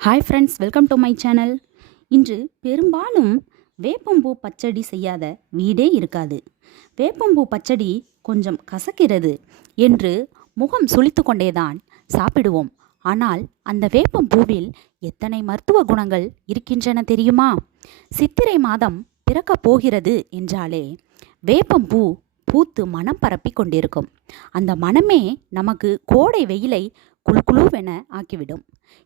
Hi friends welcome to my channel இன்று பெரும்பாலும் வேப்பம்பூ பச்சடி செய்யாத வீடே இருக்காது. வேப்பம்பூ பச்சடி கொஞ்சம் கசக்கிறது என்று முகம் சுளித்து கொண்டேதான் சாப்பிடுவோம். ஆனால் அந்த வேப்பம்பூவில் எத்தனை மருத்துவ குணங்கள் இருக்கின்றன தெரியுமா? சித்திரை மாதம் பிறக்கப் போகிறது என்றாலே வேப்பம்பூ பூத்து மனம் பரப்பிக் கொண்டிருக்கும். அந்த மனமே நமக்கு கோடை வெயிலை குழுக்குழுவென ஆக்கிவிடும்.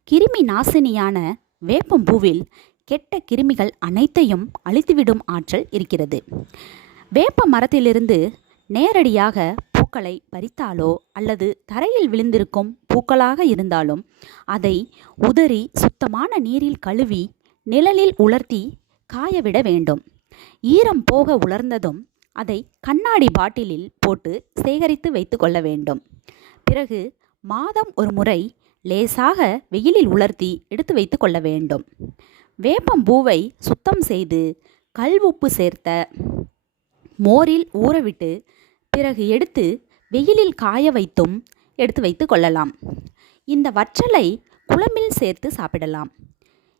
கிருமி நாசினியான வேப்பம்பூவில் கெட்ட கிருமிகள் அனைத்தையும் அழித்துவிடும் ஆற்றல் இருக்கிறது. வேப்ப மரத்திலிருந்து நேரடியாக பூக்களை பறித்தாலோ அல்லது தரையில் விழுந்திருக்கும் பூக்களாக இருந்தாலும் அதை உதறி சுத்தமான நீரில் கழுவி நிழலில் உலர்த்தி காயவிட வேண்டும். ஈரம் போக உலர்ந்ததும் அதை கண்ணாடி பாட்டிலில் போட்டு சேகரித்து வைத்து கொள்ள வேண்டும். பிறகு மாதம் ஒரு முறை லேசாக வெயிலில் உலர்த்தி எடுத்து வைத்து கொள்ள வேண்டும். வேப்பம்பூவை சுத்தம் செய்து கல் உப்பு சேர்த்த மோரில் ஊறவிட்டு பிறகு எடுத்து வெயிலில் காய வைத்தும் எடுத்து வைத்து கொள்ளலாம். இந்த வற்றலை குழம்பில் சேர்த்து சாப்பிடலாம்.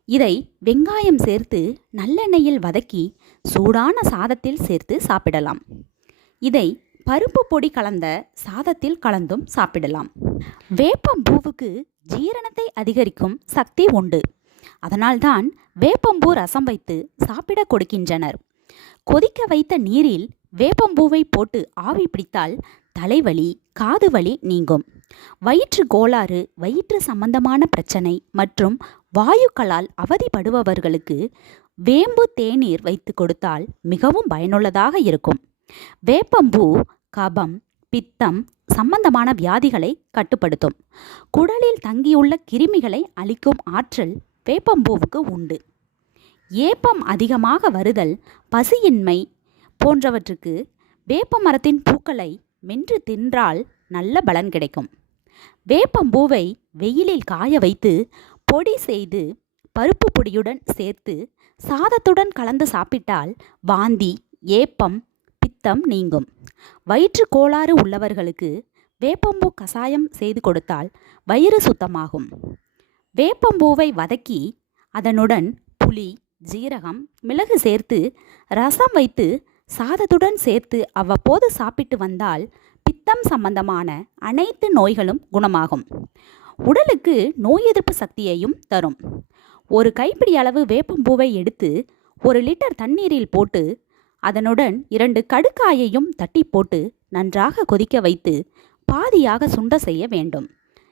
இதை வெங்காயம் சேர்த்து நல்லெண்ணெயில் வதக்கி சூடான சாதத்தில் சேர்த்து சாப்பிடலாம். இதை பருப்பு பொடி கலந்த சாதத்தில் கலந்தும் சாப்பிடலாம். வேப்பம்பூவுக்கு ஜீரணத்தை அதிகரிக்கும் சக்தி உண்டு. அதனால்தான் வேப்பம்பூ ரசம் வைத்து சாப்பிட கொடுக்கின்றனர். கொதிக்க வைத்த நீரில் வேப்பம்பூவை போட்டு ஆவி பிடித்தால் தலைவலி காது வலி நீங்கும். வயிற்று கோளாறு வயிற்று சம்பந்தமான பிரச்சனை மற்றும் வாயுக்களால் அவதிப்படுபவர்களுக்கு வேம்பு தேநீர் வைத்து கொடுத்தால் மிகவும் பயனுள்ளதாக இருக்கும். வேப்பம்பூ கபம் பித்தம் சம்பந்தமான வியாதிகளை கட்டுப்படுத்தும். குடலில் தங்கியுள்ள கிருமிகளை அழிக்கும் ஆற்றல் வேப்பம்பூவுக்கு உண்டு. ஏப்பம் அதிகமாக வருதல் பசியின்மை போன்றவற்றுக்கு வேப்ப மரத்தின் பூக்களை மென்று தின்றால் நல்ல பலன் கிடைக்கும். வேப்பம்பூவை வெயிலில் காய வைத்து பொடி செய்து பருப்பு பொடியுடன் சேர்த்து சாதத்துடன் கலந்து சாப்பிட்டால் வாந்தி ஏப்பம் பித்தம் நீங்கும். வயிற்று கோளாறு உள்ளவர்களுக்கு வேப்பம்பூ கசாயம் செய்து கொடுத்தால் வயிறு சுத்தமாகும். வேப்பம்பூவை வதக்கி அதனுடன் புளி ஜீரகம் மிளகு சேர்த்து ரசம் வைத்து சாதத்துடன் சேர்த்து அவ்வப்போது சாப்பிட்டு வந்தால் பித்தம் சம்பந்தமான அனைத்து நோய்களும் குணமாகும். உடலுக்கு நோய் எதிர்ப்பு சக்தியையும் தரும். ஒரு கைப்பிடி அளவு வேப்பம்பூவை எடுத்து ஒரு லிட்டர் தண்ணீரில் போட்டு அதனுடன் இரண்டு கடுக்காயையும் தட்டி போட்டு நன்றாக கொதிக்க வைத்து பாதியாக சுண்ட செய்ய வேண்டும்.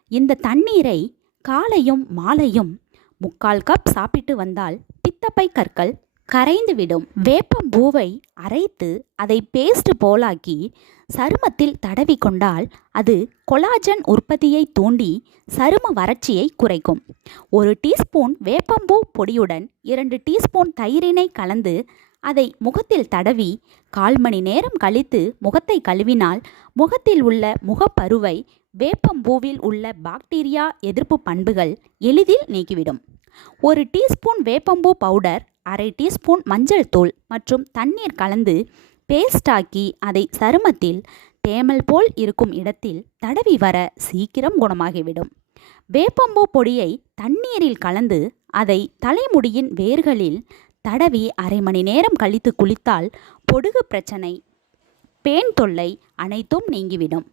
இந்த தண்ணீரை காலையும் மாலையும் முக்கால் கப் சாப்பிட்டு வந்தால் பித்தப்பை கற்கள் கரைந்துவிடும் வேப்பம்பூவை அரைத்து அதை பேஸ்ட் போலாக்கி சருமத்தில் தடவி கொண்டால் அது கொலாஜன் உற்பத்தியை தூண்டி சரும வறட்சியை குறைக்கும். ஒரு டீஸ்பூன் வேப்பம்பூ பொடியுடன் இரண்டு டீஸ்பூன் தயிரினை கலந்து அதை முகத்தில் தடவி கால் மணி நேரம் கழித்து முகத்தை கழுவினால் முகத்தில் உள்ள முகப்பருவை வேப்பம்பூவில் உள்ள பாக்டீரியா எதிர்ப்பு பண்புகள் எளிதில் நீக்கிவிடும். ஒரு டீஸ்பூன் வேப்பம்பூ பவுடர் அரை டீஸ்பூன் மஞ்சள் தூள் மற்றும் தண்ணீர் கலந்து பேஸ்டாக்கி அதை சருமத்தில் தேமல் போல் இருக்கும் இடத்தில் தடவி வர சீக்கிரம் குணமாகிவிடும். வேப்பம்பூ பொடியை தண்ணீரில் கலந்து அதை தலைமுடியின் வேர்களில் தடவி அரை மணி நேரம் கழித்து குளித்தால் பொடுகு பிரச்சனை. பேன் தொல்லை அனைத்தும் நீங்கிவிடும்.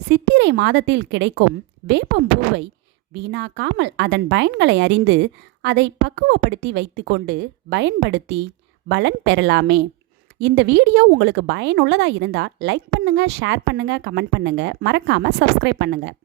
சித்திரை மாதத்தில் கிடைக்கும் வேப்பம்பூவை வீணாக்காமல் அதன் பயன்களை அறிந்து அதை பக்குவப்படுத்தி வைத்துக்கொண்டு பயன்படுத்தி பலன் பெறலாமே. இந்த வீடியோ உங்களுக்கு பயனுள்ளதாக இருந்தால் லைக் பண்ணுங்கள் ஷேர் பண்ணுங்கள் கமெண்ட் பண்ணுங்கள் மறக்காமல் சப்ஸ்கிரைப் பண்ணுங்கள்